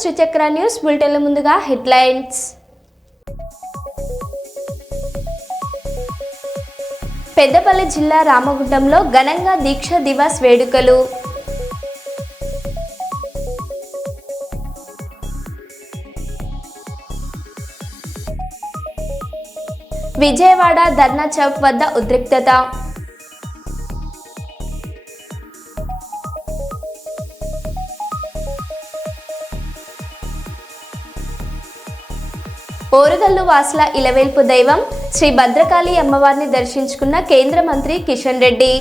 శ్రీచక్ర news బులెటిన్ల ముందుగా headlines. Peddapalli జిల్లా రామగుండంలో ఘనంగా దీక్ష దివాస్ వేడుకలు. విజయవాడ ధర్నా చౌక్ వద్ద ఉద్రిక్తత. ఓరుగల్లు వాసుల ఇలవేల్పు దైవం శ్రీ భద్రకాళి అమ్మవారిని దర్శించుకున్న కేంద్ర మంత్రి కిషన్ రెడ్డి.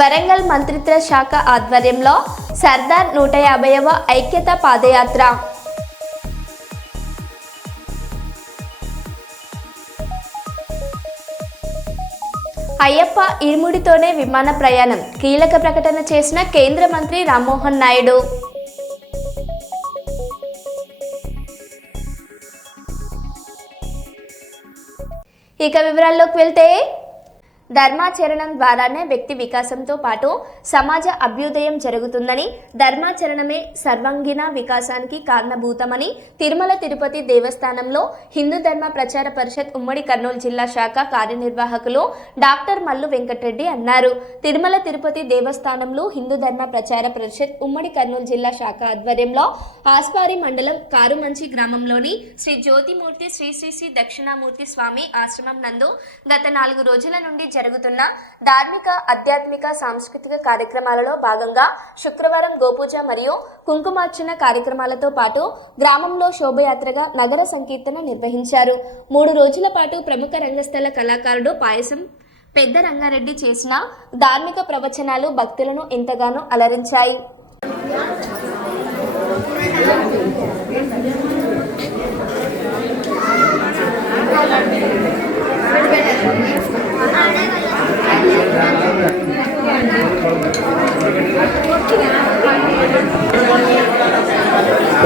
వరంగల్ మంత్రిత్వ శాఖ ఆధ్వర్యంలో సర్దార్ నూట యాభైవ ఐక్యత పాదయాత్ర. అయ్యప్ప ఇరుముడితోనే విమాన ప్రయాణం. కీలక ప్రకటన చేసిన కేంద్ర మంత్రి రామ్మోహన్ నాయుడు. ఇక వివరాల్లోకి వెళ్తే ధర్మాచరణం ద్వారానే వ్యక్తి వికాసంతో పాటు సమాజ అభ్యుదయం జరుగుతుందని ధర్మాచరణమే సర్వాంగీణ వికాసానికి కారణభూతమని తిరుమల తిరుపతి దేవస్థానంలో హిందూ ధర్మ ప్రచార పరిషత్ ఉమ్మడి కర్నూలు జిల్లా శాఖ కార్యనిర్వాహకులు డాక్టర్ మల్లు వెంకటరెడ్డి అన్నారు. తిరుమల తిరుపతి దేవస్థానంలో హిందూ ధర్మ ప్రచార పరిషత్ ఉమ్మడి కర్నూలు జిల్లా శాఖ ఆధ్వర్యంలో ఆస్పారి మండలం కారుమంచి గ్రామంలోని శ్రీ జ్యోతిమూర్తి శ్రీ శ్రీ శ్రీ దక్షిణామూర్తి స్వామి ఆశ్రమం నందు గత నాలుగు రోజుల నుండి జరుగుతున్న ధార్మిక ఆధ్యాత్మిక సాంస్కృతిక కార్యక్రమాలలో భాగంగా శుక్రవారం గోపూజ మరియు కుంకుమార్చన కార్యక్రమాలతో పాటు గ్రామంలో శోభయాత్రగా నగర సంకీర్తన నిర్వహించారు. మూడు రోజుల పాటు ప్రముఖ రంగస్థల కళాకారుడు పాయసం పెద్ద రంగారెడ్డి చేసిన ధార్మిక ప్రవచనాలు భక్తులను ఎంతగానో అలరించాయి.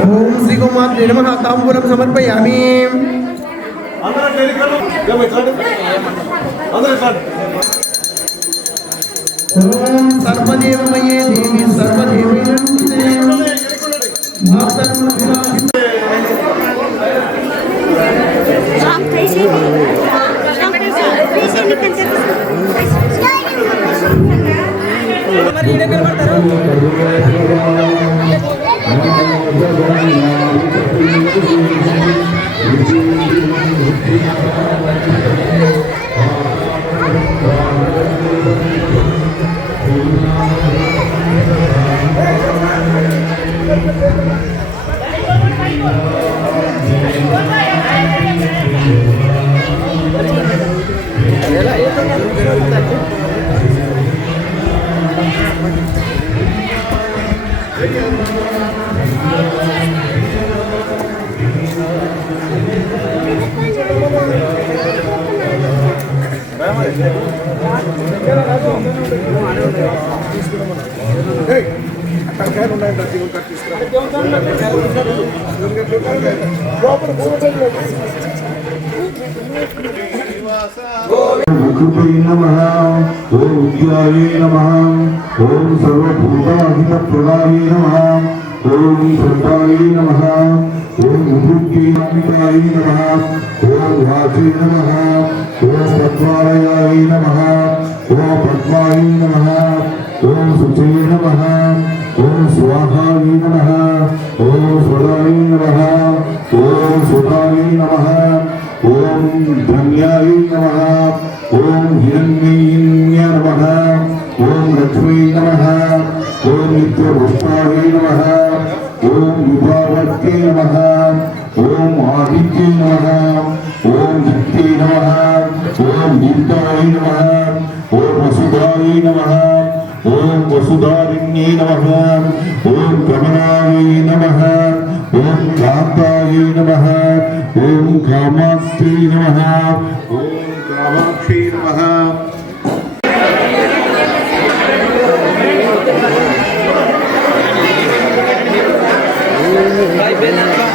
ఓం శ్రీ కుమార్ నమ తాంబూలం సమర్పయామి అందరూ టెలికాల్ ఏమై చూడండి అందరూ చూడండి ఓం సర్వదేవమయే దేవి ಬರ್ತಾರೆ ಈ ನಗರ ಬರ್ತಾರೆ Saan crazy? Crazy ni kanser. వికృతే నమ ఓం విద్యాయే నమ ఓం సర్వభూతాహితప్రదాయ నమ ఓం సర్వాయ నమ ఓం విభూత్యాయ నమ ఓం వాచే నమ ఓం పద్మాలయాయ నమ ఓం పద్మాయ నమ ఓం శుచే నమ ఓం స్వాహాయ నమ ఓం స్వదాయ నమ ఓం సుధాయ నమ ఓం ధన్యాయ నమ ఓం హిరణ్యయ నమ ఓం లక్ష్మీ నమ ఓం నిత్యవృష్టాయ నమ ఓం విభావత్యై నమ ఓం ఆదిత్యై నమ ఓం దిత్యై నమ ఓం దీప్తాయ నమ ఓం వసుధాయ నమ ఓం వసుధారిణ్యై నమ ఓం కమలాయ నమ ఓం కాంతాయ నమ ఓం కామాక్షి నమ ఓం కామాక్షి నమ. Thank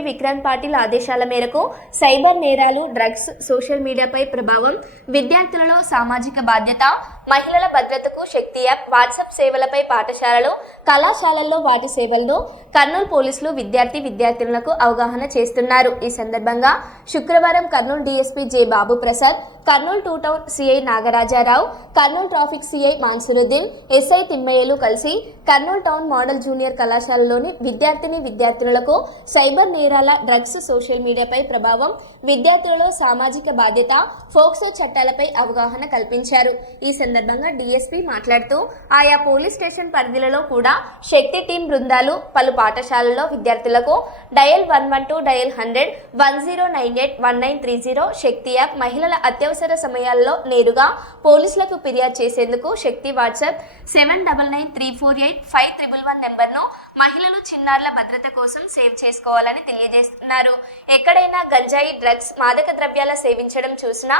విక్రాంత్ పాటిల్ ఆదేశాల మేరకు సైబర్ నేరాలు డ్రగ్స్ సోషల్ మీడియాపై ప్రభావం విద్యార్థులలో సామాజిక బాధ్యత మహిళల భద్రతకు శక్తి యాప్ వాట్సాప్ సేవలపై పాఠశాలలు కళాశాలల్లో వాటి సేవలను కర్నూలు పోలీసులు విద్యార్థి విద్యార్థినులకు అవగాహన చేస్తున్నారు. ఈ సందర్భంగా శుక్రవారం Kurnool DSP J Babu Prasad Kurnool two town CI Nagarajarao Kurnool traffic CI Mansuruddin SI తిమ్మయ్యలు కలిసి కర్నూలు టౌన్ మోడల్ జూనియర్ కళాశాలలోని విద్యార్థిని విద్యార్థినులకు సైబర్ నేరాల డ్రగ్స్ సోషల్ మీడియాపై ప్రభావం విద్యార్థులలో సామాజిక బాధ్యత ఫోక్సో చట్టాలపై అవగాహన కల్పించారు. ఈ సందర్భంగా డీఎస్పీ మాట్లాడుతూ ఆయా పోలీస్ స్టేషన్ పరిధిలలో కూడా శక్తి టీం బృందాలు పలు పాఠశాలల్లో విద్యార్థులకు dial one one two dial hundred one zero nine eight one nine three zero Shakti app మహిళల అత్యవసర సమయాల్లో నేరుగా పోలీసులకు ఫిర్యాదు చేసేందుకు Shakti WhatsApp seven double nine three four eight five triple one నెంబర్ను మహిళలు చిన్నారుల భద్రత కోసం సేవ్ చేసుకోవాలని తెలియజేస్తున్నారు. ఎక్కడైనా గంజాయి డ్రగ్స్ మాదక ద్రవ్యాల సేవించడం చూసినా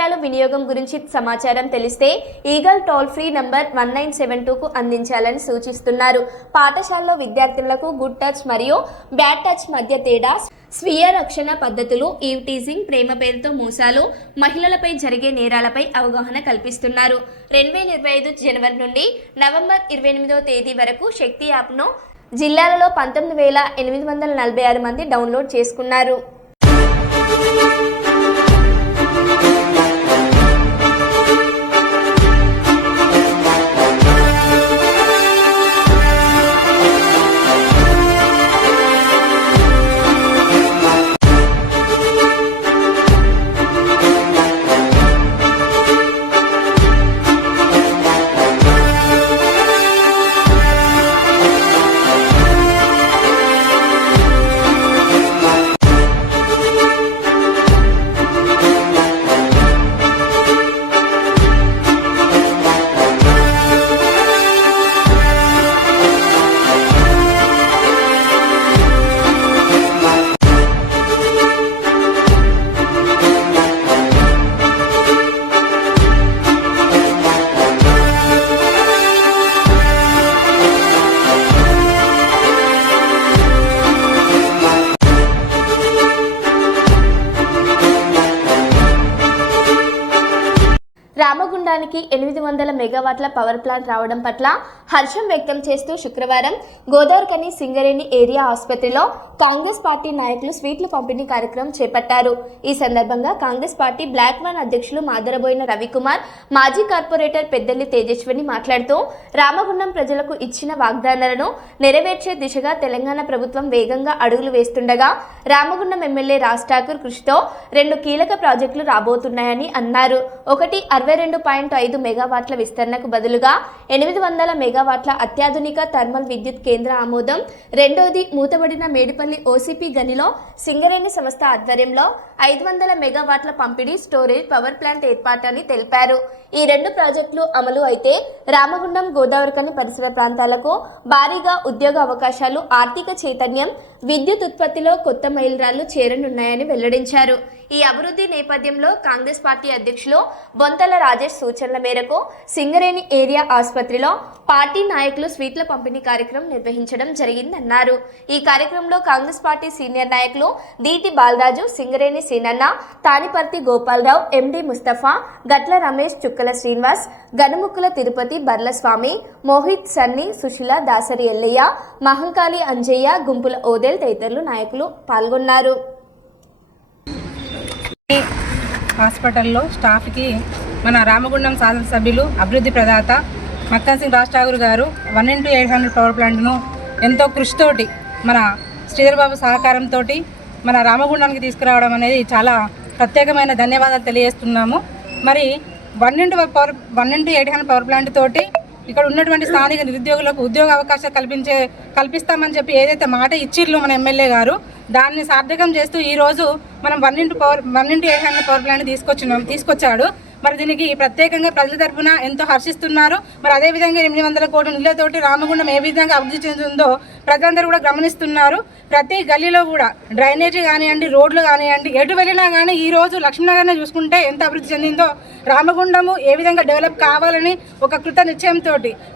విక్రయాలు వినియోగం గురించి సమాచారం తెలిస్తే eagle toll free number one nine seven టూకు అందించాలని సూచిస్తున్నారు. పాఠశాలలో విద్యార్థులకు గుడ్ టచ్ మరియు బ్యాడ్ టచ్ మధ్య తేడా స్వీయ రక్షణ పద్ధతులు ఈవ్ టీజింగ్ ప్రేమ పేరుతో మోసాలు మహిళలపై జరిగే నేరాలపై అవగాహన కల్పిస్తున్నారు. రెండు వేల ఇరవై ఐదు జనవరి నుండి నవంబర్ ఇరవై ఎనిమిదవ తేదీ వరకు శక్తి యాప్ను జిల్లాలలో పంతొమ్మిది వేల ఎనిమిది వందల నలభై ఆరు మంది డౌన్లోడ్ చేసుకున్నారు. మెగావాట్ల పవర్ ప్లాంట్ రావడం పట్ల హర్షం వ్యక్తం చేస్తూ శుక్రవారం గోదావరికని సింగరేణి ఏరియా ఆసుపత్రిలో కాంగ్రెస్ పార్టీ నాయకులు స్వీట్ల పంపిణీ కార్యక్రమం చేపట్టారు. ఈ సందర్భంగా కాంగ్రెస్ పార్టీ బ్లాక్ వన్ అధ్యక్షులు మాదరబోయిన రవికుమార్ మాజీ కార్పొరేటర్ పెద్దల్లి తేజస్విని మాట్లాడుతూ రామగుండం ప్రజలకు ఇచ్చిన వాగ్దానాలను నెరవేర్చే దిశగా తెలంగాణ ప్రభుత్వం వేగంగా అడుగులు వేస్తుండగా రామగుండం ఎమ్మెల్యే రాజ్ ఠాకూర్ కృషితో రెండు కీలక ప్రాజెక్టులు రాబోతున్నాయని అన్నారు. ఒకటి అరవై రెండు పాయింట్ ఐదు మెగావాట్ల విస్తరణకు బదులుగా ఎనిమిది వందల మెగావాట్ల అత్యాధునిక థర్మల్ విద్యుత్ కేంద్ర ఆమోదం. రెండోది మూతబడిన మేడిపల్లి ఓసీపీ గనిలో సింగరేణి సంస్థ ఆధ్వర్యంలో ఐదు వందల మెగావాట్ల పంపిణీ స్టోరేజ్ పవర్ ప్లాంట్ ఏర్పాటని తెలిపారు. ఈ రెండు ప్రాజెక్టులు అమలు అయితే రామగుండం గోదావరికని పరిసర ప్రాంతాలకు భారీగా ఉద్యోగ అవకాశాలు ఆర్థిక చైతన్యం విద్యుత్ ఉత్పత్తిలో కొత్త మైలురాళ్ళు చేరనున్నాయని వెల్లడించారు. ఈ అభివృద్ధి నేపథ్యంలో కాంగ్రెస్ పార్టీ అధ్యక్షులు బొంతల రాజేష్ సూచనల మేరకు సింగరేణి ఏరియా ఆసుపత్రిలో పార్టీ నాయకులు స్వీట్ల పంపిణీ కార్యక్రమం నిర్వహించడం జరిగిందన్నారు. ఈ కార్యక్రమంలో కాంగ్రెస్ పార్టీ సీనియర్ నాయకులు దీటి బాలరాజు సింగరేణి సీనన్న తానిపర్తి గోపాలరావు ఎండి ముస్తఫా గట్ల రమేష్ చుక్కల శ్రీనివాస్ గనుముక్కుల తిరుపతి బర్లస్వామి మోహిత్ సన్ని సుశీల దాసరి ఎల్లయ్య మహంకాళి అంజయ్య గుంపుల ఓదెల్ తదితరులు నాయకులు పాల్గొన్నారు. హాస్పిటల్లో స్టాఫ్కి మన రామగుండం శాసనసభ్యులు అభివృద్ధి ప్రదాత మక్కన్ సింగ్ రాజ్ ఠాగూర్ గారు one into eight hundred power ప్లాంట్ను ఎంతో కృషితోటి మన శ్రీధర్ బాబు సహకారంతో మన రామగుండానికి తీసుకురావడం అనేది చాలా ప్రత్యేకమైన ధన్యవాదాలు తెలియజేస్తున్నాము. మరి one into power one into eight hundred power plant తోటి ఇక్కడ ఉన్నటువంటి స్థానిక నిరుద్యోగులకు ఉద్యోగ అవకాశాలు కల్పించే కల్పిస్తామని చెప్పి ఏదైతే మాట ఇచ్చిర్లు మన ఎమ్మెల్యే గారు దాన్ని సార్థకం చేస్తూ ఈరోజు మనం one into power one into eight hundred power plant తీసుకొచ్చినాం తీసుకొచ్చాడు. మరి దీనికి ప్రత్యేకంగా ప్రజల తరఫున ఎంతో హర్షిస్తున్నారు. మరి అదేవిధంగా ఎనిమిది వందల కోట్ల నిధులతోటి రామగుండం ఏ విధంగా అభివృద్ధి చెందుతుందో ప్రజలందరూ కూడా గమనిస్తున్నారు. ప్రతి గల్లీలో కూడా డ్రైనేజీ కానివ్వండి రోడ్లు కానివ్వండి ఎటు వెళ్ళినా కానీ ఈరోజు లక్ష్మీనగర్ని చూసుకుంటే ఎంత అభివృద్ధి చెందిందో రామగుండము ఏ విధంగా డెవలప్ కావాలని ఒక కృత నిశ్చయంతో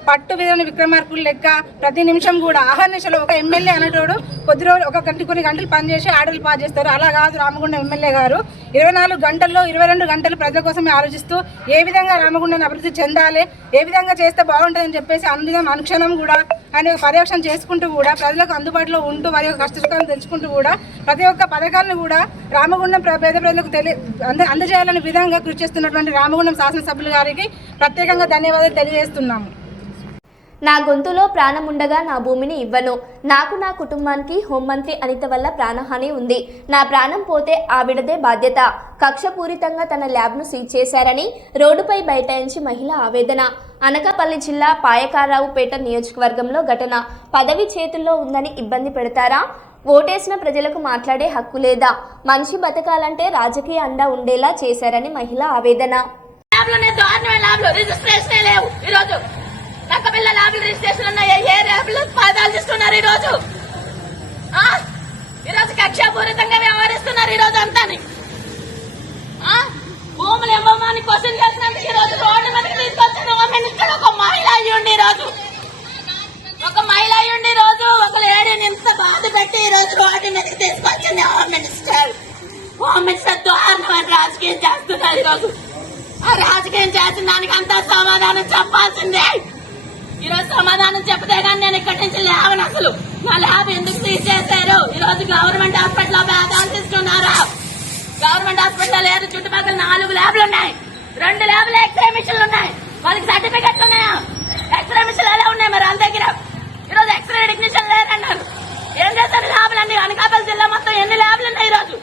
పట్టు విధాన విక్రమార్కులు లెక్క ప్రతి నిమిషం కూడా ఆహర్నిశలో ఒక ఎమ్మెల్యే అనేటోడు కొద్ది రోజులు ఒక గంట కొన్ని గంటలు పనిచేసి ఆర్డర్లు పాస్ చేస్తారు. అలా కాదు రామగుండం ఎమ్మెల్యే గారు. ఇరవై నాలుగు గంటల్లో ఇరవై రెండు గంటలు ప్రజల కోసమే ఆలోచిస్తూ ఏ విధంగా రామగుండాన్ని అభివృద్ధి చెందాలి ఏ విధంగా చేస్తే బాగుంటుందని చెప్పేసి అనుదినం అనుక్షణం కూడా ఆయన పర్యవేక్షణ చేసుకుంటూ కూడా ప్రజలకు అందుబాటులో ఉంటూ వారి యొక్క కష్టసుఖాలను తెలుసుకుంటూ కూడా ప్రతి ఒక్క పథకాలను కూడా రామగుండం ప్ర- పేద ప్రజలకు తెలియ అంద అందజేయాలనే విధంగా కృషి చేస్తున్నటువంటి రామగుండం శాసనసభ్యుల గారికి ప్రత్యేకంగా ధన్యవాదాలు తెలియజేస్తున్నాము. నా గొంతులో ప్రాణం ఉండగా నా భూమిని ఇవ్వను. నాకు నా కుటుంబానికి హోంమంత్రి అనిత వల్ల ప్రాణహాని ఉంది. నా ప్రాణం పోతే ఆవిడదే బాధ్యత. కక్షపూరితంగా తన ల్యాబ్ను సీజ్ చేశారని రోడ్డుపై బైఠాయించి మహిళ ఆవేదన. అనకాపల్లి జిల్లా పాయకారావుపేట నియోజకవర్గంలో ఘటన పదవి చేతుల్లో ఉందని ఇబ్బంది పెడతారా? ఓటేసిన ప్రజలకు మాట్లాడే హక్కు లేదా? మనిషి బతకాలంటే రాజకీయ అండ ఉండేలా చేశారని మహిళ ఆవేదన. ల్యాబ్లోనే లేవు ఈ రోజు రిజిస్ట్రేషన్ ఏ పాదాలు చేస్తున్నారు ఈ రోజు ఈ రోజు కక్షాపూరితంగా వ్యవహరిస్తున్నారు ఈ రోజు అంతా ఆ? భూములు ఇవ్వమని క్వశ్చన్ చేసినందుకు ఈ రోజు రోడ్డు మీదకి తీసుకొచ్చిన ఉమెన్ ఇక్కడ ఒక మహిళ అయ్యుండి ఈ రోజు ఒక మహిళ అయ్యుండి ఈ రోజు ఒక ఎంత బాధ పెట్టి ఈ రోజు వాటి మీద తీసుకొచ్చింది హోమ్ మినిస్టర్. హోమ్ మినిస్టర్ దారుణమైన రాజకీయం చేస్తున్నారు ఈ రోజు. ఆ రాజకీయం చేసిన దానికి అంతా సమాధానం చెప్పాల్సిందే. ఈరోజు సమాధానం చెప్తే కానీ నేను ఇక్కడి నుంచి లేవను అసలు. నా ల్యాబ్ ఎందుకు తీసేశారు? ఈరోజు గవర్నమెంట్ హాస్పిటల్లో తీసుకున్నారా? గవర్నమెంట్ హాస్పిటల్ లేదు చుట్టుపక్కల నాలుగు ల్యాబ్లు ఉన్నాయి. రెండు ల్యాబ్లు ఎక్స్రే మిషన్లు ఉన్నాయి. వాళ్ళకి సర్టిఫికెట్లు ఉన్నాయా? ఎక్స్రే మిషన్లు ఎలా ఉన్నాయి మరి వాళ్ళ దగ్గర? ఈ రోజు ఎక్స్రే టెక్నీషియన్ లేదన్నారు ఏం చేశారు ల్యాబ్లు అన్ని అనకాపల్లి జిల్లా మొత్తం ఎన్ని ల్యాబ్లు ఉన్నాయి ఈరోజు?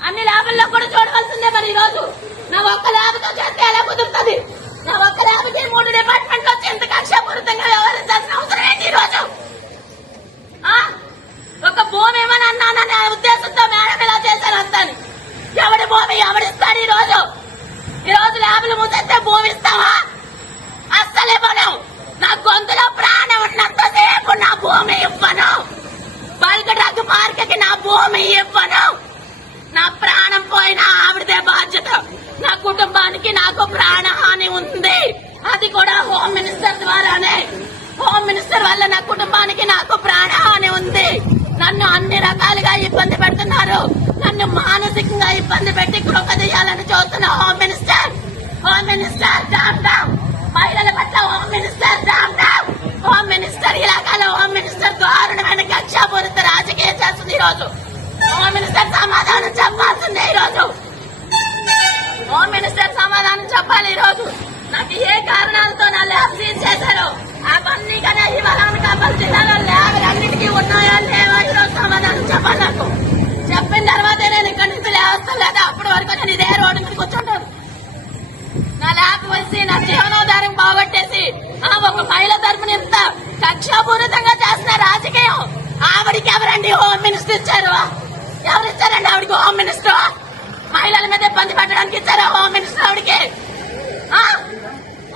అన్ని ల్యాబుల్లో కూడా చూడవలసిందే మరి ఈరోజు. నా ఒక్క ల్యాబ్తో చేస్తే ఎలా కుదురుతుంది? నా ఒక్క ల్యాబ్ మూడు డిపార్ట్మెంట్లు వచ్చింది ఎంత కక్షపూరితంగా వ్యవహరించాల్సిన అవసరం ఏంటి ఈ రోజు ఆ? ఒక భూమి ఏమని అన్నాననే ఉద్దేశంతో మేడం ఇలా చేశాను అంతాను ఎవడి భూమి ఎవడిస్తాడు ఈ రోజు ఈ రోజు ల్యాబులు మూసేస్తే భూమి ఇస్తావా అస్సలే ఇవ్వను నా గొంతులో ప్రాణం ఉన్నంతసేపు నా భూమి ఇవ్వను బల్క్ డ్రగ్ పార్క్ నా భూమి ఇవ్వను నా ప్రాణం పోయినా ఆవిడదే బాధ్యత నా కుటుంబానికి నాకు ప్రాణహాని ఉంది అది కూడా హోమ్ మినిస్టర్ ద్వారానే హోమ్ మినిస్టర్ వల్ల నా కుటుంబానికి నాకు ప్రాణహాని ఉంది నన్ను అన్ని రకాలుగా ఇబ్బంది పెడుతున్నారు నన్ను మానసికంగా ఇబ్బంది పెట్టి కృపదీయాలని చూస్తున్న హోమ్ మినిస్టర్ హోమ్ మినిస్టర్ డామ్ డామ్ మహిళల పట్ల హోమ్ మినిస్టర్ డామ్ డామ్ హోమ్ మినిస్టర్ ఇలాకాలో హోమ్ మినిస్టర్ దారుణమైన కక్షాపూరిత రాజకీయం చేస్తుంది ఈ రోజు హోమ్ మినిస్టర్ సమాధానం చెప్పాల్సిందే ఈ రోజు హోమ్ మినిస్టర్ సమాధానం చెప్పాలి ఈరోజు. నాకు ఏ కారణాలతో నా ల్యాబ్ సీజ్ చేశారు అవన్నీ కన్నా ఇవాళ అనకాపల్లి జిల్లాలో ల్యాబ్ అన్నిటికీ ఉన్నాయా లేవా ఈ రోజు సమాధానం చెప్పాలి నాకు. చెప్పిన తర్వాతే నేను ఇక్కడి నుంచి లేవస్తాను లేదా? అప్పటి వరకు నేను ఇదే రోడ్డు మీద కూర్చుంటాను. నా ల్యాబ్ వచ్చి నా జీవనోధారం బాగొట్టేసి ఆ ఒక మహిళ తరపున ఇంత కక్షాపూరితంగా చేసిన రాజకీయం ఆవిడికి ఎవరండి హోమ్ మినిస్టర్ ఇచ్చారు? ఎవరు ఇచ్చారండి ఆవిడకి? హోమ్ మినిస్టర్ మహిళల మీద ఇబ్బంది పెట్టడానికి ఇచ్చారా హోమ్ మినిస్టర్ ఆవిడకి?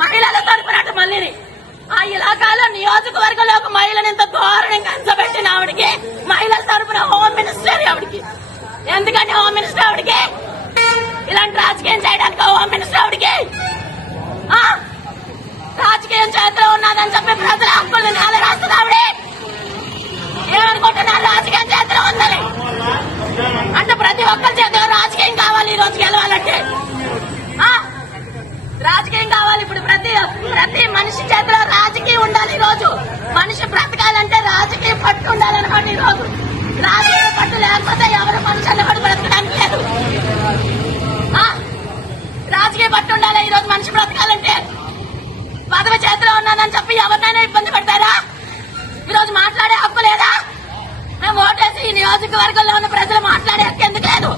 మహిళల తరపునట మళ్ళీ ఆ ఇలాకాలో నియోజకవర్గంలో ఒక మహిళను ఇంత దారుణంగా అంచబెట్టిన ఆవిడకి మహిళల తరపున హోమ్ మినిస్టర్ ఆవిడకి. ఎందుకంటే హోమ్ మినిస్టర్ ఆవిడకి? ఇలాంటి రాజకీయం చేయడానికి హోమ్ మినిస్టర్ ఆవిడకి ఆ? రాజకీయం చేతిలో ఉన్నదని చెప్పి ప్రజల హక్కులు నేల రాస్తుంది ఆవిడే ఏమనుకుంటున్నారు రాజకీయం చేతిలో ఉందని అంటే ప్రతి ఒక్కరి చేతిలో రాజకీయం కావాలి ఈ రోజు గెలవాలంటే ఆ? రాజకీయం కావాలి ఇప్పుడు ప్రతి ప్రతి మనిషి చేతిలో రాజకీయం ఉండాలి ఈ రోజు మనిషి బ్రతకాలంటే రాజకీయ పట్టు ఉండాలన్నమాట ఈ రోజు రాజకీయ పట్టు లేకపోతే ఎవరు మనిషి అన్నమాట బ్రతకడానికి లేదు. రాజకీయ పట్టు ఉండాలి ఈ రోజు మనిషి బ్రతకాలంటే. పదవి చేతిలో ఉన్నానని చెప్పి ఎవరినైనా ఇబ్బంది పెడతారా? ఈ రోజు మాట్లాడే హక్కు లేదా? మేము ఓటేసి ఈ నియోజకవర్గంలో ఉన్న ప్రజలు మాట్లాడే హక్కు ఎందుకు లేదు?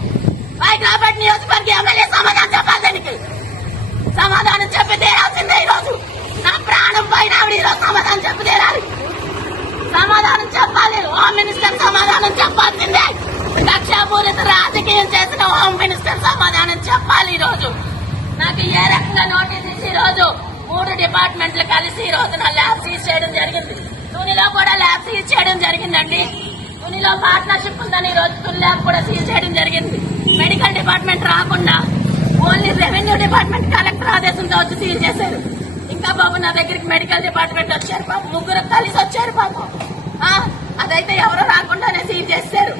పైకి రాబట్టి నియోజకవర్గ ఎమ్మెల్యే సమాధానం చెప్పాలి దీనికి. సమాధానం చెప్పి తీరాల్సిందే ఈరోజు. ప్రాణం పైన ఆవిడ ఈరోజు సమాధానం చెప్పి సమాధానం చెప్పాలి. హోమ్ మినిస్టర్ సమాధానం చెప్పాల్సిందే. కక్షాపూరిత రాజకీయం చేసిన హోమ్ మినిస్టర్ సమాధానం చెప్పాలి ఈరోజు. నాకు ఏ రకంగా నోటీస్ ఇచ్చి ఈరోజు రోజు మూడు డిపార్ట్మెంట్లు కలిసి ఈ రోజు నా ల్యాబ్ సీజ్ చేయడం జరిగింది. తునిలో కూడా ల్యాబ్ సీజ్ చేయడం జరిగిందండి. తునిలో పార్ట్నర్షిప్ ఉందని ఈ రోజు తుని ల్యాబ్ కూడా సీజ్ చేయడం జరిగింది. మెడికల్ డిపార్ట్మెంట్ రాకుండా ఓన్లీ రెవెన్యూ డిపార్ట్మెంట్ కలెక్టర్ ఆదేశంతో వచ్చి సీజ్ చేశారు. ఇంకా బాబు నా దగ్గరికి మెడికల్ డిపార్ట్మెంట్ వచ్చారు బాబు. ముగ్గురు కలిసి వచ్చారు బాబు. అదైతే ఎవరు రాకుండానే సీజ్ చేశారు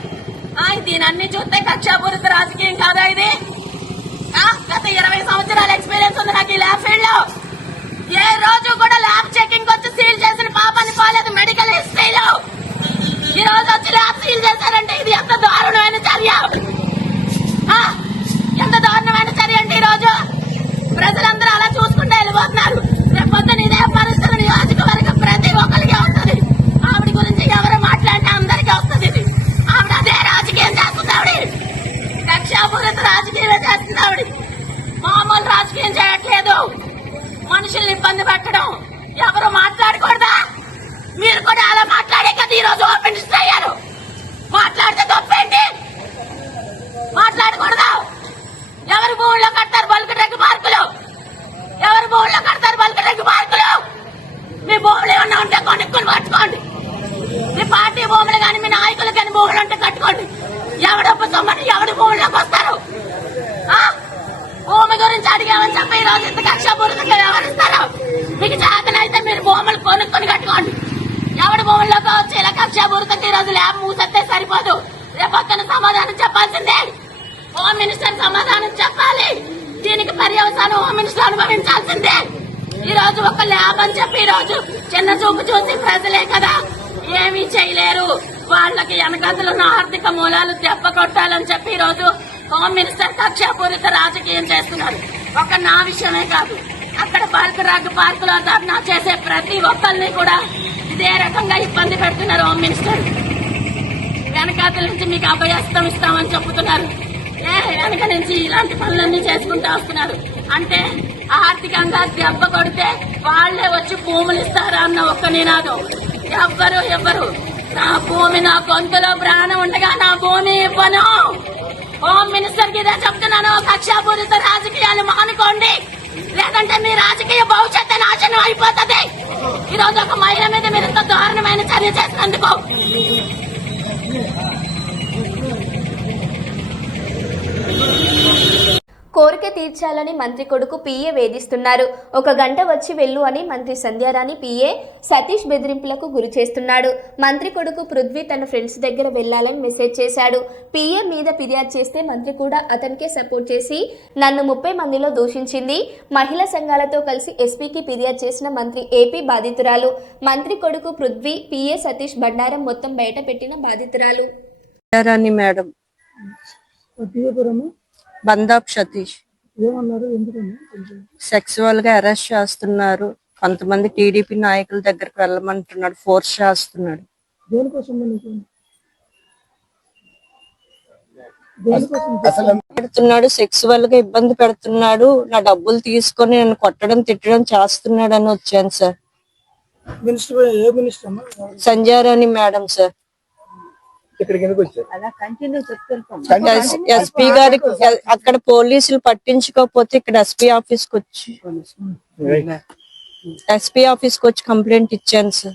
దీని అన్ని చూస్తే కక్షాపూరిత రాజకీయం కాదా ఇది? గత ఇరవై సంవత్సరాల ఎక్స్పీరియన్స్ ఉంది నాకు ఈ ల్యాబ్ ఫీల్డ్లో. ఏ రోజు కూడా ల్యాబ్ చెకింగ్ వచ్చి సీల్ చేసిన పాపాన్ని పోలేదు మెడికల్ హిస్టరీలో ఈ రోజు వచ్చి ల్యాబ్ సీల్ చేశారంటే ఇది ఎంత దారుణమైన చర్య ఆ, ఎంత దారుణమైన చర్య అంటే ఈ రోజు ప్రజలందరూ అలా చూసుకుంటూ వెళ్ళిపోతున్నారు రేపొద్దున ఇదే పరిస్థితి నియోజకవర్గం ప్రతి ఒక్కరికి వస్తుంది ఆవిడ గురించి ఎవరు మాట్లాడినా అందరికీ వస్తుంది ఇది ఆవిడ అదే రాజకీయం చేస్తుంది ఆవిడ కక్షాపూరిత రాజకీయం చేస్తుంది ఆవిడ మామూలు రాజకీయం చేయట్లేదు మనుషుల్ని ఇబ్బంది పెట్టడం ఎవరు మాట్లాడకూడదా మీరు కూడా అలా మాట్లాడే కదా ఈ రోజు ఓపెన్ అయ్యారు మాట్లాడితే తప్పేంటి మాట్లాడకూడదా ఎవరి భూముల్లో కడతారు బల్క్ ట్రక్ పార్కులు ఎవరి భూముల్లో కడతారు బల్క్ ట్రక్ పార్కులు మీ భూములు ఏమన్నా ఉంటే కొనుక్కొని పట్టుకోండి మీ పార్టీ భూములు కానీ మీ నాయకులు కానీ భూములు ఉంటే కట్టుకోండి ఎవడొప్పు సొమ్మని ఎవడి భూముల్లోకి వస్తారు ఆ? భూమి గురించి అడిగామని చెప్పి ఈ రోజు ఇంత కక్షాపూరితంగా వ్యవహరిస్తారు మీకు చేతనైతే మీరు భూములు కొనుక్కొని కట్టుకోండి ఎవడి భూముల్లోకి వచ్చి ఇలా ఈ రోజు ల్యాబ్ మూసేస్తే సరిపోదు. రేపొద్దున సమాధానం చెప్పాల్సిందే. హోమ్ మినిస్టర్ సమాధానం చెప్పాలి. దీనికి పర్యవసానం హోమ్ మినిస్టర్ అనుభవించాల్సిందే. ఈ రోజు ఒక ల్యాబ్ అని చెప్పి ఈ రోజు చిన్న చూపు చూసి ప్రజలే కదా. ఏమీ చేయలేరు. వాళ్ళకి వెనకతలున్న ఆర్థిక మూలాలు దెబ్బ కొట్టాలని చెప్పి ఈ రోజు హోమ్ మినిస్టర్ కక్షాపూరిత రాజకీయం చేస్తున్నారు. ఒక నా విషయమే కాదు. అక్కడ పార్కు రాక పార్కులో ధర్నా చేసే ప్రతి ఒక్కరిని కూడా ఇదే రకంగా ఇబ్బంది పెడుతున్నారు హోమ్ మినిస్టర్. వెనకాతల నుంచి మీకు అభయస్తం ఇస్తామని చెప్తున్నారు ఏ వెనక నుంచి ఇలాంటి పనులన్నీ చేసుకుంటూ వస్తున్నారు. అంటే ఆర్థికంగా దెబ్బ కొడితే వాళ్ళే వచ్చి భూములు ఇస్తారా అన్న ఒక్క నినాదం. ఎవ్వరు ఎవ్వరు. నా భూమి నా గొంతులో ప్రాణం ఉండగా నా భూమి ఇవ్వను. హోమ్ మినిస్టర్కి ఇదే చెప్తున్నాను. కక్షాపూరిత రాజకీయాలు మానుకోండి. లేదంటే మీ రాజకీయ భవిష్యత్తు నాశనం అయిపోతుంది. ఈ రోజు ఒక మహిళ మీద మీరు ఇంత దారుణమైన చర్య చేసినందుకు. కోరిక తీర్చాలని మంత్రి కొడుకు పిఏ వేధిస్తున్నారు. ఒక గంట వచ్చి వెళ్ళు అని మంత్రి సంధ్యారాణి పిఏ సతీష్ బెదిరింపులకు గురి చేస్తున్నాడు. మంత్రి కొడుకు పృథ్వీ తన ఫ్రెండ్స్ దగ్గర వెళ్ళాలని మెసేజ్ చేశాడు. పిఏ మీద ఫిర్యాదు చేస్తే మంత్రి కూడా అతనికే సపోర్ట్ చేసి నన్ను ముప్పై మందిలో దూషించింది. మహిళా సంఘాలతో కలిసి ఎస్పీకి ఫిర్యాదు చేసిన మంత్రి ఏపీ బాధితురాలు. మంత్రి కొడుకు పృథ్వీ పిఏ సతీష్ బండారం మొత్తం బయట పెట్టిన బాధితురాలు. మేడం. బందాబ్ సతీష్. సెక్సువల్గా అరెస్ట్ చేస్తున్నారు. కొంతమంది టీడీపీ నాయకుల దగ్గరికి వెళ్ళమంటున్నాడు. ఫోర్స్ చేస్తున్నాడు. పెడుతున్నాడు సెక్సువల్గా ఇబ్బంది పెడుతున్నాడు. నా డబ్బులు తీసుకొని నన్ను కొట్టడం తిట్టడం చేస్తున్నాడు అని వచ్చాను సార్ మినిస్టర్ ఏ మినిస్టర్ అమ్మా? సంజయారాణి మేడం సార్ ఇక్కడికి ఎందుకు వచ్చారు? ఎస్పీ గారికి అక్కడ పోలీసులు పట్టించుకోకపోతే ఇక్కడ ఎస్పీ ఆఫీస్కి వచ్చి ఎస్పీ ఆఫీస్కి వచ్చి కంప్లైంట్ ఇచ్చాను సార్.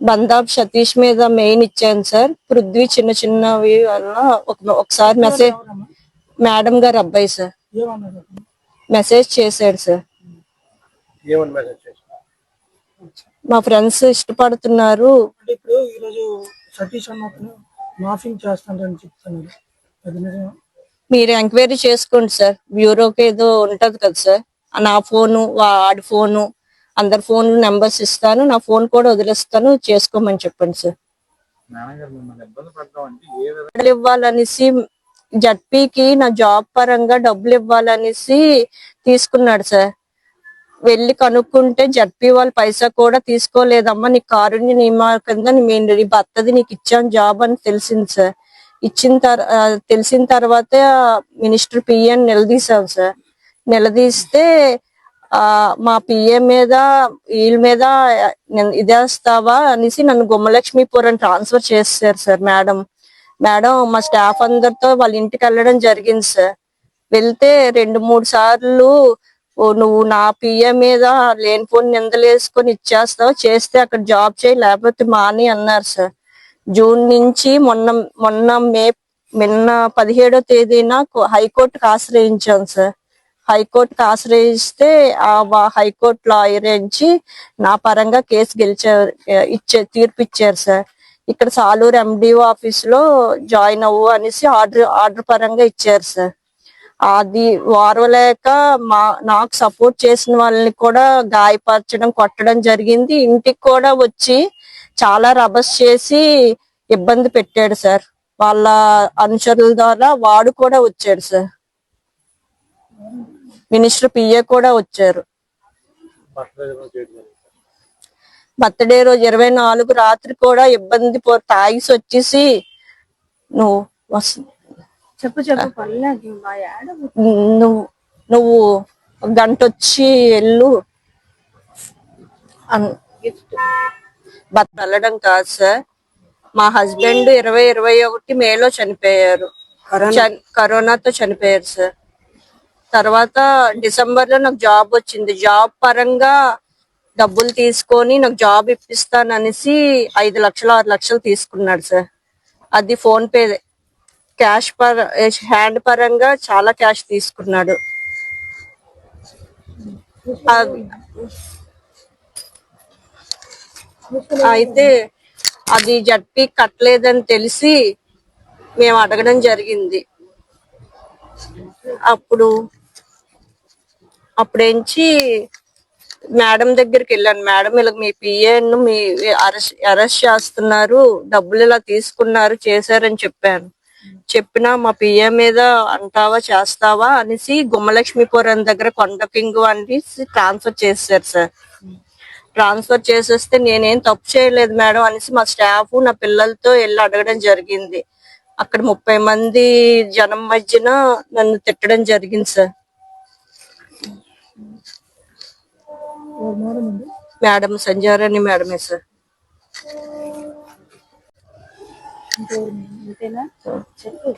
బందాబ్ సతీష్ మీద మెయిన్ ఇచ్చాను సార్. పృథ్వీ చిన్న చిన్నవి వల్ల ఒక- ఒకసారి మెసేజ్ మేడం గారు అబ్బాయి సార్. మెసేజ్ చేశాడు సార్. మా ఫ్రెండ్స్ ఇష్టపడుతున్నారు. సతీష్ అన్న అతను మాఫింగ్ చేస్తానని చెప్తున్నారు. అది నిజమా? మీరు ఎంక్వైరీ చేసుకోండి సార్. బ్యూరోకి ఏదో ఉంటది కదా సార్. నా ఫోను వాడి ఫోను అందరి ఫోన్ నెంబర్స్ ఇస్తాను. నా ఫోన్ కూడా వదిలేస్తాను. చేసుకోమని చెప్పండి సార్. డబ్బులు ఇవ్వాలనేసి జడ్పీకి నా జాబ్ పరంగా డబ్బులు ఇవ్వాలనేసి తీసుకున్నాడు సార్. వెళ్ళి కనుక్కుంటే జడ్పీ వాళ్ళు పైసా కూడా తీసుకోలేదమ్మా నీ కారుణ్య నియమా కింద నీ నీ భర్తది నీకు ఇచ్చాను జాబ్ అని తెలిసింది సార్. ఇచ్చిన తర్ తెలిసిన తర్వాత మినిస్టర్ పిఎన్ నిలదీశాం సార్. నిలదీస్తే ఆ మా పిఏ మీద వీళ్ళ మీద ఇదేస్తావా అనేసి నన్ను గుమ్మలక్ష్మీపురం ట్రాన్స్ఫర్ చేశారు సార్ మేడం. మేడం మా స్టాఫ్ అందరితో వాళ్ళ ఇంటికి వెళ్ళడం జరిగింది సార్. వెళ్తే రెండు మూడు సార్లు నువ్వు నా పిఏ మీద లేనిపోని నిందలేసుకొని ఇచ్చేస్తావు చేస్తే అక్కడ జాబ్ చేయి లేకపోతే మాని అన్నారు సార్. జూన్ నుంచి మొన్న మొన్న మే నిన్న పదిహేడో తేదీన హైకోర్టుకు ఆశ్రయించాం సార్. హైకోర్టుకు ఆశ్రయిస్తే ఆ హైకోర్టు లాయర్ నుంచి నా పరంగా కేసు గెలిచారు ఇచ్చే తీర్పు ఇచ్చారు సార్. ఇక్కడ సాలూరు ఎండిఓ ఆఫీస్లో జాయిన్ అవ్వు అనేసి ఆర్డర్ ఆర్డర్ పరంగా ఇచ్చారు సార్. అది వారవలేక మా నాకు సపోర్ట్ చేసిన వాళ్ళని కూడా గాయపరచడం కొట్టడం జరిగింది. ఇంటికి కూడా వచ్చి చాలా రభస్ చేసి ఇబ్బంది పెట్టాడు సార్. వాళ్ళ అనుచరుల ద్వారా వాడు కూడా వచ్చాడు సార్. మినిస్టర్ పిఏ కూడా వచ్చారు. బర్త్డే రోజు ఇరవై నాలుగు రాత్రి కూడా ఇబ్బంది పో తాగిసి వచ్చేసి నువ్వు వస్తుంది చెప్పు చెప్పు పర్లేదు నువ్వు నువ్వు గంట వచ్చి వెళ్ళు వెళ్ళడం కాదు సార్. మా హస్బెండ్ ఇరవై ఇరవై ఒకటి మేలో చనిపోయారు. చన్- కరోనాతో చనిపోయారు సార్. తర్వాత డిసెంబర్లో నాకు జాబ్ వచ్చింది. జాబ్ పరంగా డబ్బులు తీసుకొని నాకు జాబ్ ఇప్పిస్తాననేసి ఐదు లక్షలు ఆరు లక్షలు తీసుకున్నాడు సార్. అది ఫోన్ పే క్యాష్ పర హ్యాండ్ పరంగా చాలా క్యాష్ తీసుకున్నాడు. అయితే అది జడ్పీ కట్టలేదని తెలిసి మేము అడగడం జరిగింది. అప్పుడు అప్పుడేంచి మేడం దగ్గరికి వెళ్ళాను. మేడం ఇలా మీ పిఏను మీ అరెస్ట్ అరెస్ట్ చేస్తున్నారు. డబ్బులు ఇలా తీసుకున్నారు చేశారని చెప్పాను. చెప్పినా మా పిఏ మీద అంటావా చేస్తావా అనేసి గుమ్మలక్ష్మీపురం దగ్గర కొండపింగు అనేసి ట్రాన్స్ఫర్ చేశారు సార్. ట్రాన్స్ఫర్ చేసేస్తే నేనేం తప్పు చేయలేదు మేడం అనేసి మా స్టాఫ్ నా పిల్లలతో వెళ్ళి అడగడం జరిగింది. అక్కడ ముప్పై మంది జనం మధ్యన నన్ను తిట్టడం జరిగింది సార్. మేడం సంజారాణి మేడమే సార్.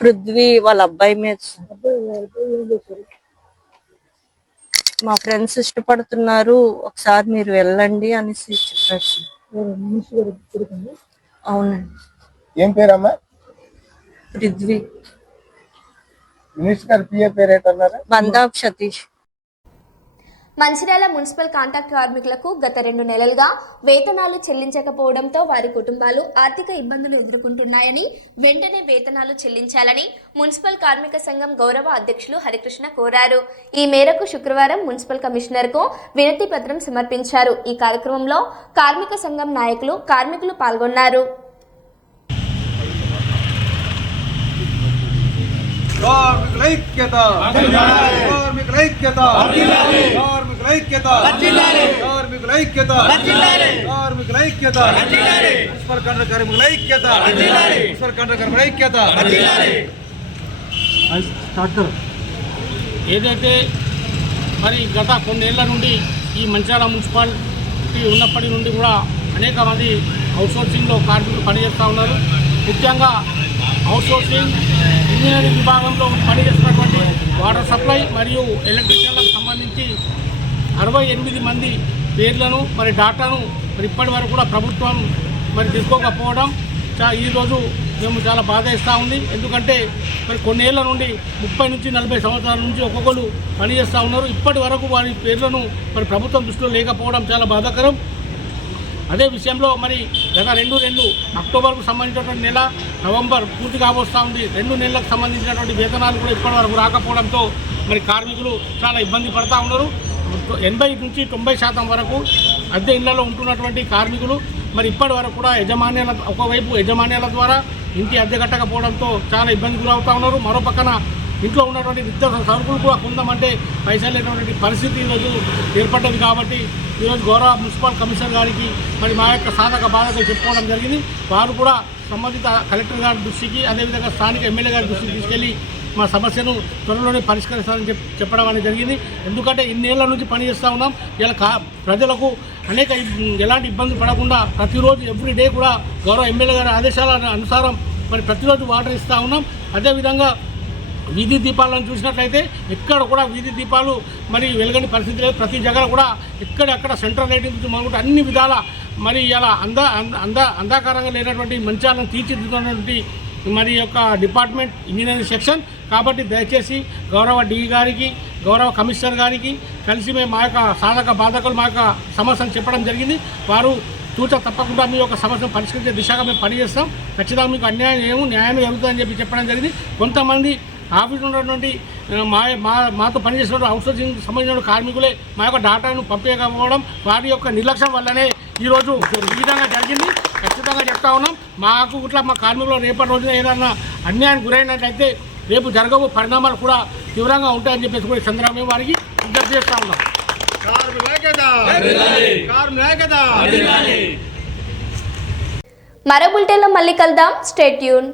పృథ్వీ వాళ్ళ అబ్బాయి మీద. మా ఫ్రెండ్స్ ఇష్టపడుతున్నారు ఒకసారి మీరు వెళ్ళండి అనేసి చెప్పారు. అవునండి. ఏం పేరమ్మా? పృథ్వీ. మినిస్టర్ గారి పిఏ పేరు ఏంటన్నారా? బందాబ్ సతీష్. మంచిర్యాల మున్సిపల్ కాంట్రాక్ట్ కార్మికులకు గత రెండు నెలలుగా వేతనాలు చెల్లించకపోవడంతో వారి కుటుంబాలు ఆర్థిక ఇబ్బందులు ఎదుర్కొంటున్నాయని వెంటనే వేతనాలు చెల్లించాలని మున్సిపల్ కార్మిక సంఘం గౌరవ అధ్యక్షులు హరికృష్ణ కోరారు. ఈ మేరకు శుక్రవారం మున్సిపల్ కమిషనర్కు వినతి పత్రం సమర్పించారు. ఈ కార్యక్రమంలో కార్మిక సంఘం నాయకులు కార్మికులు పాల్గొన్నారు. కార్మికుల ఐక్యత! కార్మికుల ఐక్యత! ఐక్యత. కార్మికుల ఐక్యత. కార్మికుల ఐక్యత. మున్సిపల్ కంట్ర కార్మికుల ఐక్యత. మున్సిపల్ కంట్ర కార్మికుల ఐక్యత. ఏదైతే మరి గత కొన్నేళ్ళ నుండి ఈ మంచిర్యాల మున్సిపాలిటీ ఉన్నప్పటి నుండి కూడా అనేక మంది అవుట్సోర్సింగ్లో కార్మికులు పనిచేస్తూ ఉన్నారు. ముఖ్యంగా అవుట్సోర్సింగ్ ఇంజనీరింగ్ విభాగంలో పనిచేస్తున్నటువంటి వాటర్ సప్లై మరియు ఎలక్ట్రిషియన్లకు సంబంధించి అరవై ఎనిమిది మంది పేర్లను మరి డాటాను మరి ఇప్పటి వరకు కూడా ప్రభుత్వం మరి తీసుకోకపోవడం ఈరోజు మేము చాలా బాధేస్తూ ఉంది. ఎందుకంటే మరి కొన్నేళ్ళ నుండి ముప్పై నుంచి నలభై సంవత్సరాల నుంచి ఒక్కొక్కరు పనిచేస్తూ ఉన్నారు. ఇప్పటి వరకు వారి పేర్లను మరి ప్రభుత్వం దృష్టిలో లేకపోవడం చాలా బాధాకరం. అదే విషయంలో మరి గత రెండు రెండు అక్టోబర్కు సంబంధించినటువంటి నెల నవంబర్ పూర్తి కాబోస్తూ ఉంది. రెండు నెలలకు సంబంధించినటువంటి వేతనాలు కూడా ఇప్పటి వరకు రాకపోవడంతో మరి కార్మికులు చాలా ఇబ్బంది పడతా ఉన్నారు. ఎనభై నుంచి తొంభై శాతం వరకు అద్దె ఇళ్ళలో ఉంటున్నటువంటి కార్మికులు మరి ఇప్పటి వరకు కూడా యజమాన్యాల ఒకవైపు యజమాన్యాల ద్వారా ఇంటి అద్దె కట్టకపోవడంతో చాలా ఇబ్బంది గురవుతూ ఉన్నారు. మరో పక్కన ఇంట్లో ఉన్నటువంటి విద్యా సరుకులు కూడా కొందామంటే పైసలు లేనటువంటి పరిస్థితి ఈరోజు ఏర్పడ్డది కాబట్టి ఈరోజు గౌరవ మున్సిపల్ కమిషనర్ గారికి మరి మా యొక్క సాధక బాధకలు చెప్పుకోవడం జరిగింది. వారు కూడా సంబంధిత కలెక్టర్ గారి దృష్టికి అదేవిధంగా స్థానిక ఎమ్మెల్యే గారి దృష్టికి తీసుకెళ్ళి మా సమస్యను త్వరలోనే పరిష్కరిస్తామని చెప్ చెప్పడం అనేది జరిగింది. ఎందుకంటే ఇన్నేళ్ళ నుంచి పనిచేస్తూ ఉన్నాం. ఇలా కా ప్రజలకు అనేక ఎలాంటి ఇబ్బందులు పడకుండా ప్రతిరోజు ఎవ్రీ డే కూడా గౌరవ ఎమ్మెల్యే గారి ఆదేశాల అనుసారం మరి ప్రతిరోజు వాటర్ ఇస్తూ ఉన్నాం. అదేవిధంగా వీధి దీపాలను చూసినట్లయితే ఎక్కడ కూడా వీధి దీపాలు మరి వెలగని పరిస్థితి లేదు. ప్రతి జగన్ కూడా ఎక్కడెక్కడ సెంట్రల్ లైటింగ్ నుంచి మొదలుకుంటే అన్ని విధాల మరి ఇలా అంద అంద- అంద అంధాకారంగా లేనటువంటి మంచాలను తీర్చిదిద్దుకున్నటువంటి మరి యొక్క డిపార్ట్మెంట్ ఇంజనీరింగ్ సెక్షన్. కాబట్టి దయచేసి గౌరవ డి గారికి గౌరవ కమిషనర్ గారికి కలిసి మేము మా యొక్క సాధక బాధకులు మా యొక్క సమస్యను చెప్పడం జరిగింది. వారు తూచ తప్పకుండా మీ యొక్క సమస్యను పరిష్కరించే దిశగా మేము పనిచేస్తాం. ఖచ్చితంగా మీకు అన్యాయం ఏమో న్యాయం జరుగుతుందని చెప్పి చెప్పడం జరిగింది. కొంతమంది ఆఫీస్ ఉన్నటువంటి మా మా మాతో పనిచేసిన అవుట్సోర్సింగ్ సంబంధించిన కార్మికులే మా యొక్క డాటాను పంపించకపోవడం వారి యొక్క నిర్లక్ష్యం వల్లనే ఈరోజు ఈ విధంగా జరిగింది. ఖచ్చితంగా చెప్తా ఉన్నాం. మాకు ఇట్లా మా కార్మికులు రేపటి రోజున ఏదన్నా అన్యాయం గురైనట్లయితే రేపు జరగబో పరిణామాలు కూడా తీవ్రంగా ఉంటాయని చెప్పేసి కూడా సందర్భంగా వారికి విజ్ఞప్తి చేస్తా ఉన్నాం. మరో బులెటిన్లో మళ్ళీ కలుద్దాం. State tune